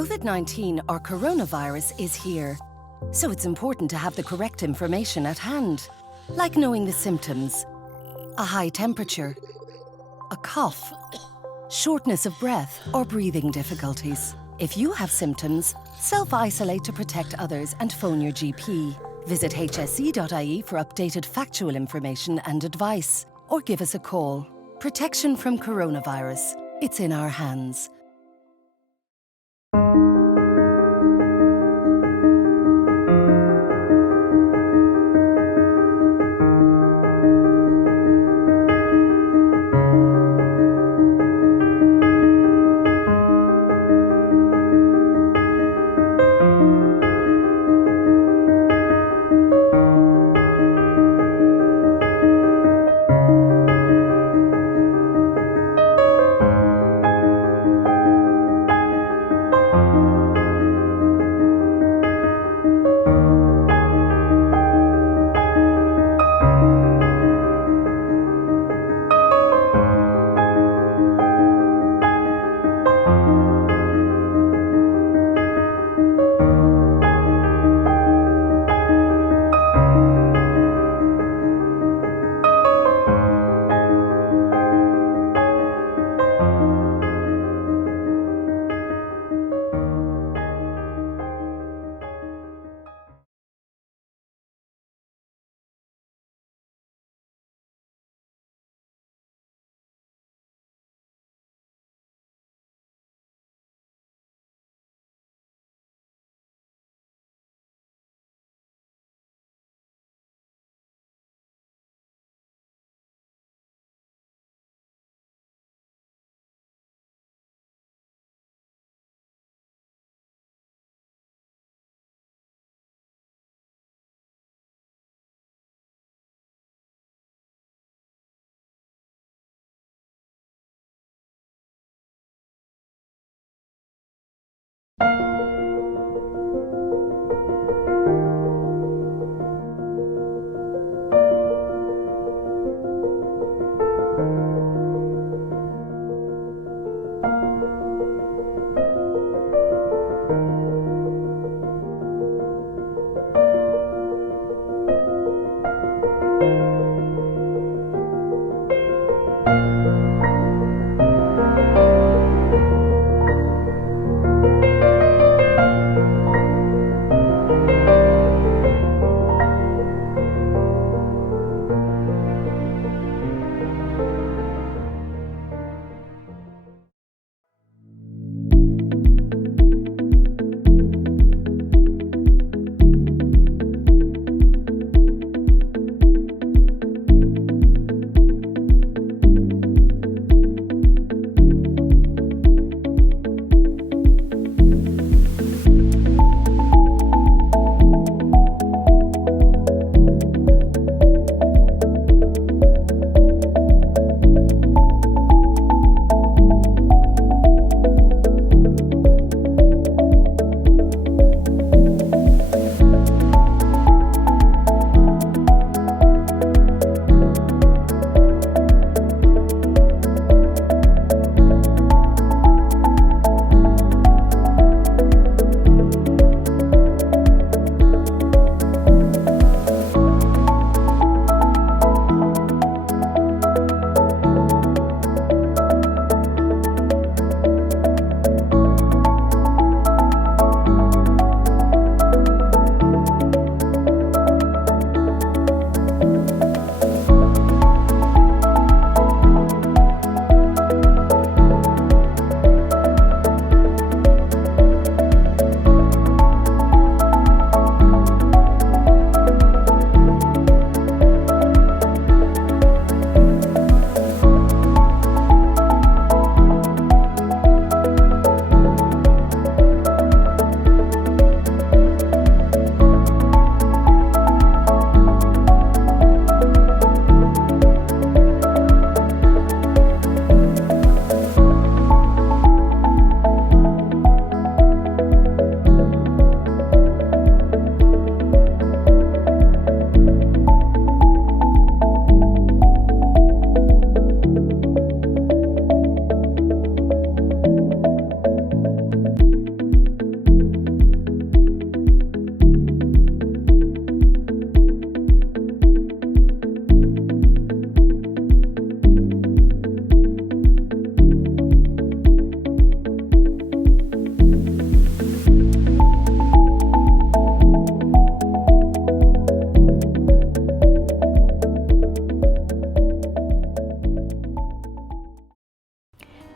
COVID-19 or coronavirus is here, so it's important to have the correct information at hand, like knowing the symptoms, a high temperature, a cough, shortness of breath or breathing difficulties. If you have symptoms, self-isolate to protect others and phone your GP. Visit hse.ie for updated factual information and advice, or give us a call. Protection from coronavirus. It's in our hands.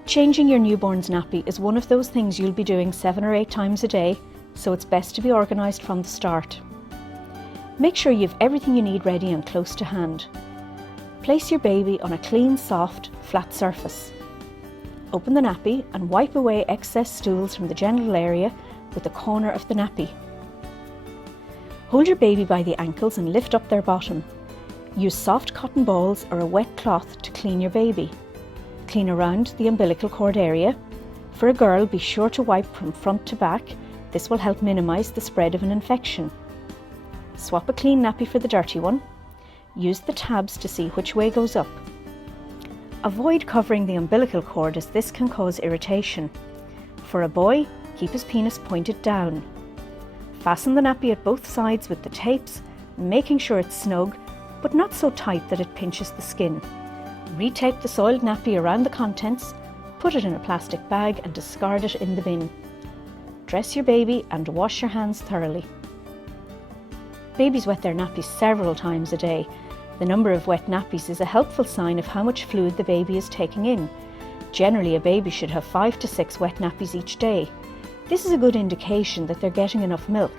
Changing your newborn's nappy is one of those things you'll be doing 7 or 8 times a day, so it's best to be organised from the start. Make sure you have everything you need ready and close to hand. Place your baby on a clean, soft, flat surface. Open the nappy and wipe away excess stools from the genital area with the corner of the nappy. Hold your baby by the ankles and lift up their bottom. Use soft cotton balls or a wet cloth to clean your baby. Clean around the umbilical cord area. For a girl, be sure to wipe from front to back. This will help minimise the spread of an infection. Swap a clean nappy for the dirty one. Use the tabs to see which way goes up. Avoid covering the umbilical cord as this can cause irritation. For a boy, keep his penis pointed down. Fasten the nappy at both sides with the tapes, making sure it's snug, but not so tight that it pinches the skin. Retape the soiled nappy around the contents, put it in a plastic bag and discard it in the bin. Dress your baby and wash your hands thoroughly. Babies wet their nappies several times a day. The number of wet nappies is a helpful sign of how much fluid the baby is taking in. Generally, a baby should have 5 to 6 wet nappies each day. This is a good indication that they're getting enough milk.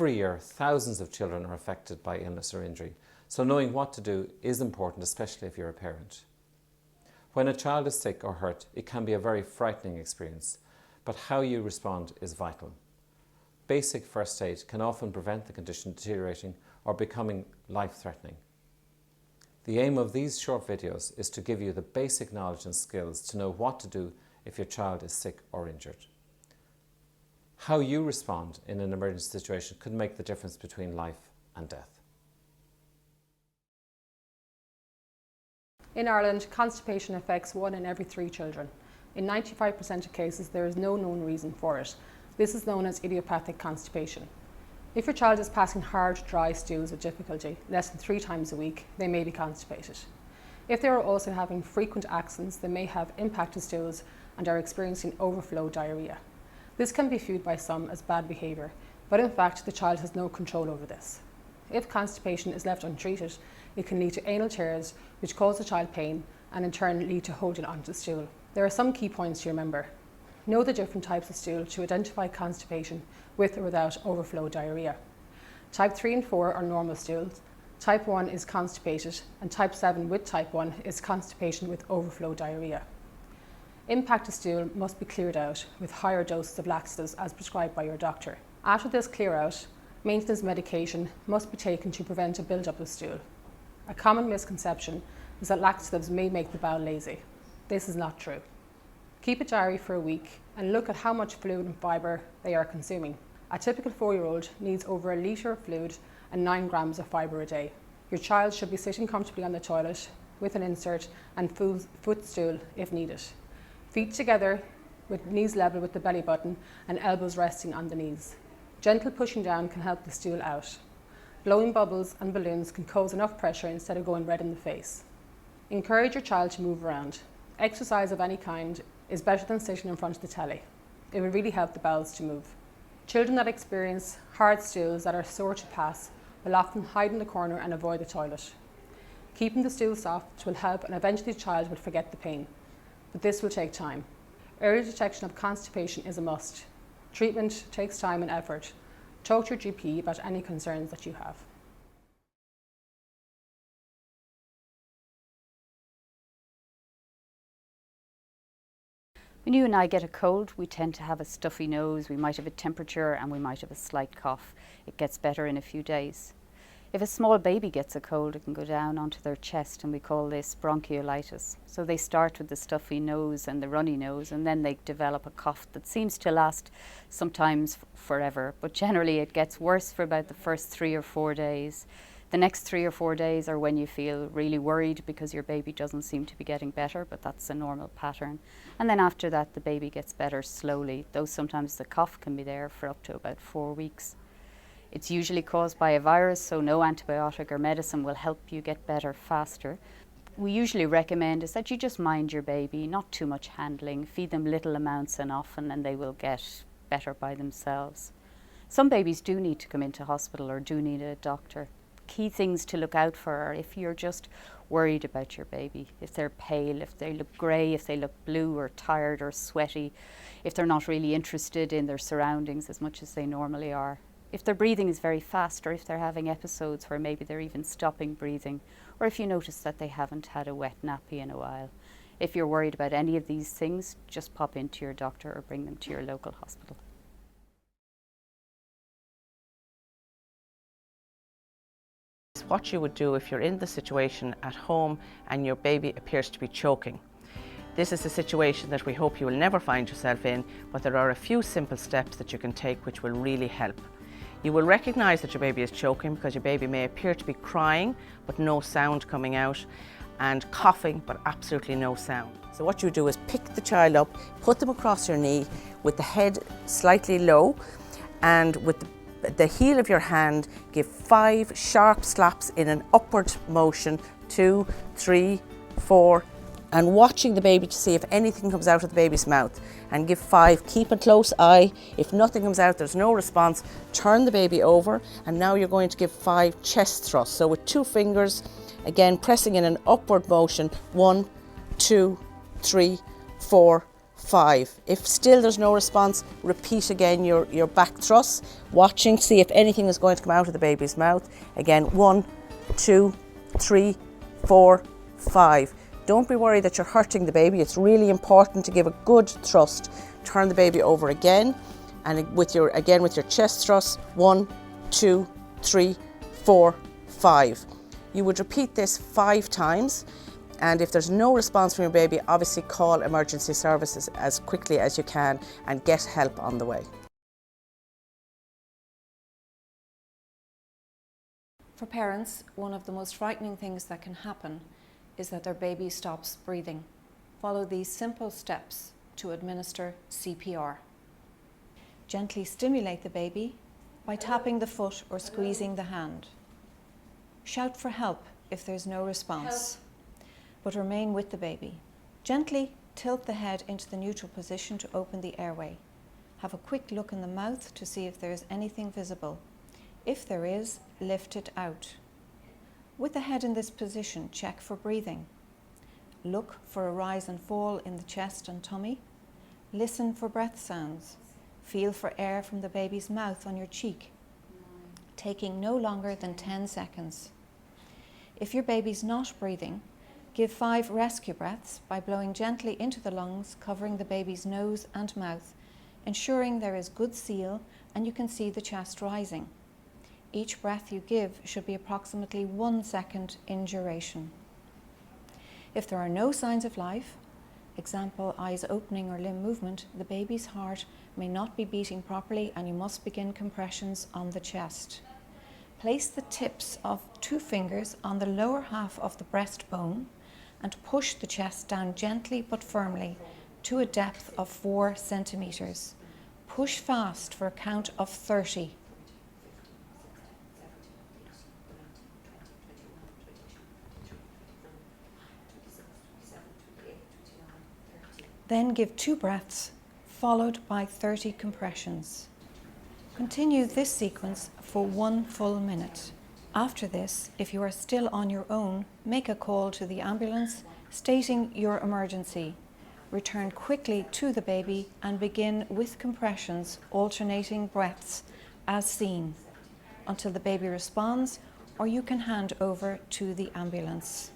Every year, thousands of children are affected by illness or injury, so knowing what to do is important, especially if you're a parent. When a child is sick or hurt, it can be a very frightening experience, but how you respond is vital. Basic first aid can often prevent the condition deteriorating or becoming life-threatening. The aim of these short videos is to give you the basic knowledge and skills to know what to do if your child is sick or injured. How you respond in an emergency situation could make the difference between life and death. In Ireland, constipation affects 1 in every 3 children. In 95% of cases, there is no known reason for it. This is known as idiopathic constipation. If your child is passing hard, dry stools with difficulty, less than 3 times a week, they may be constipated. If they are also having frequent accents, they may have impacted stools and are experiencing overflow diarrhea. This can be viewed by some as bad behaviour, but in fact, the child has no control over this. If constipation is left untreated, it can lead to anal tears, which cause the child pain and in turn lead to holding onto the stool. There are some key points to remember. Know the different types of stool to identify constipation with or without overflow diarrhea. Type 3 and 4 are normal stools, type 1 is constipated, and type 7 with type 1 is constipation with overflow diarrhea. Impacted stool must be cleared out with higher doses of laxatives as prescribed by your doctor. After this clear out, maintenance medication must be taken to prevent a build-up of stool. A common misconception is that laxatives may make the bowel lazy. This is not true. Keep a diary for a week and look at how much fluid and fibre they are consuming. A typical 4-year-old needs over 1 litre of fluid and 9 grams of fibre a day. Your child should be sitting comfortably on the toilet with an insert and footstool if needed. Feet together with knees level with the belly button and elbows resting on the knees. Gentle pushing down can help the stool out. Blowing bubbles and balloons can cause enough pressure instead of going red in the face. Encourage your child to move around. Exercise of any kind is better than sitting in front of the telly. It will really help the bowels to move. Children that experience hard stools that are sore to pass will often hide in the corner and avoid the toilet. Keeping the stool soft will help and eventually the child will forget the pain, but this will take time. Early detection of constipation is a must. Treatment takes time and effort. Talk to your GP about any concerns that you have. When you and I get a cold, we tend to have a stuffy nose, we might have a temperature and we might have a slight cough. It gets better in a few days. If a small baby gets a cold, it can go down onto their chest and we call this bronchiolitis. So they start with the stuffy nose and the runny nose and then they develop a cough that seems to last sometimes forever, but generally it gets worse for about the first 3 or 4 days. The next 3 or 4 days are when you feel really worried because your baby doesn't seem to be getting better, but that's a normal pattern. And then after that, the baby gets better slowly, though sometimes the cough can be there for up to about 4 weeks. It's usually caused by a virus, so no antibiotic or medicine will help you get better faster. We usually recommend is that you just mind your baby, not too much handling, feed them little amounts and often, and they will get better by themselves. Some babies do need to come into hospital or do need a doctor. Key things to look out for are if you're just worried about your baby, if they're pale, if they look grey, if they look blue or tired or sweaty, if they're not really interested in their surroundings as much as they normally are. If their breathing is very fast or if they're having episodes where maybe they're even stopping breathing, or if you notice that they haven't had a wet nappy in a while. If you're worried about any of these things, just pop into your doctor or bring them to your local hospital. What you would do if you're in the situation at home and your baby appears to be choking. This is a situation that we hope you will never find yourself in, but there are a few simple steps that you can take which will really help. You will recognise that your baby is choking because your baby may appear to be crying but no sound coming out, and coughing but absolutely no sound. So what you do is pick the child up, put them across your knee with the head slightly low, and with the heel of your hand give 5 sharp slaps in an upward motion, 2, 3, 4, and watching the baby to see if anything comes out of the baby's mouth, and give 5. Keep a close eye. If nothing comes out, there's no response, turn the baby over, and now you're going to give 5 chest thrusts. So with 2 fingers, again pressing in an upward motion, 1, 2, 3, 4, 5. If still there's no response, repeat again your back thrust, watching, see if anything is going to come out of the baby's mouth. Again, 1, 2, 3, 4, 5. Don't be worried that you're hurting the baby. It's really important to give a good thrust. Turn the baby over again, and with your chest thrust, 1, 2, 3, 4, 5. You would repeat this 5 times, and if there's no response from your baby, obviously call emergency services as quickly as you can and get help on the way. For parents, one of the most frightening things that can happen is that their baby stops breathing. Follow these simple steps to administer CPR. Gently stimulate the baby by tapping the foot or squeezing the hand. Shout for help if there's no response, but remain with the baby. Gently tilt the head into the neutral position to open the airway. Have a quick look in the mouth to see if there is anything visible. If there is, lift it out. With the head in this position, check for breathing. Look for a rise and fall in the chest and tummy. Listen for breath sounds. Feel for air from the baby's mouth on your cheek, taking no longer than 10 seconds. If your baby's not breathing, give 5 rescue breaths by blowing gently into the lungs, covering the baby's nose and mouth, ensuring there is good seal and you can see the chest rising. Each breath you give should be approximately 1 second in duration. If there are no signs of life, example eyes opening or limb movement, the baby's heart may not be beating properly and you must begin compressions on the chest. Place the tips of 2 fingers on the lower half of the breastbone and push the chest down gently but firmly to a depth of 4 centimeters. Push fast for a count of 30. Then give 2 breaths, followed by 30 compressions. Continue this sequence for 1 full minute. After this, if you are still on your own, make a call to the ambulance stating your emergency. Return quickly to the baby and begin with compressions, alternating breaths as seen, until the baby responds or you can hand over to the ambulance.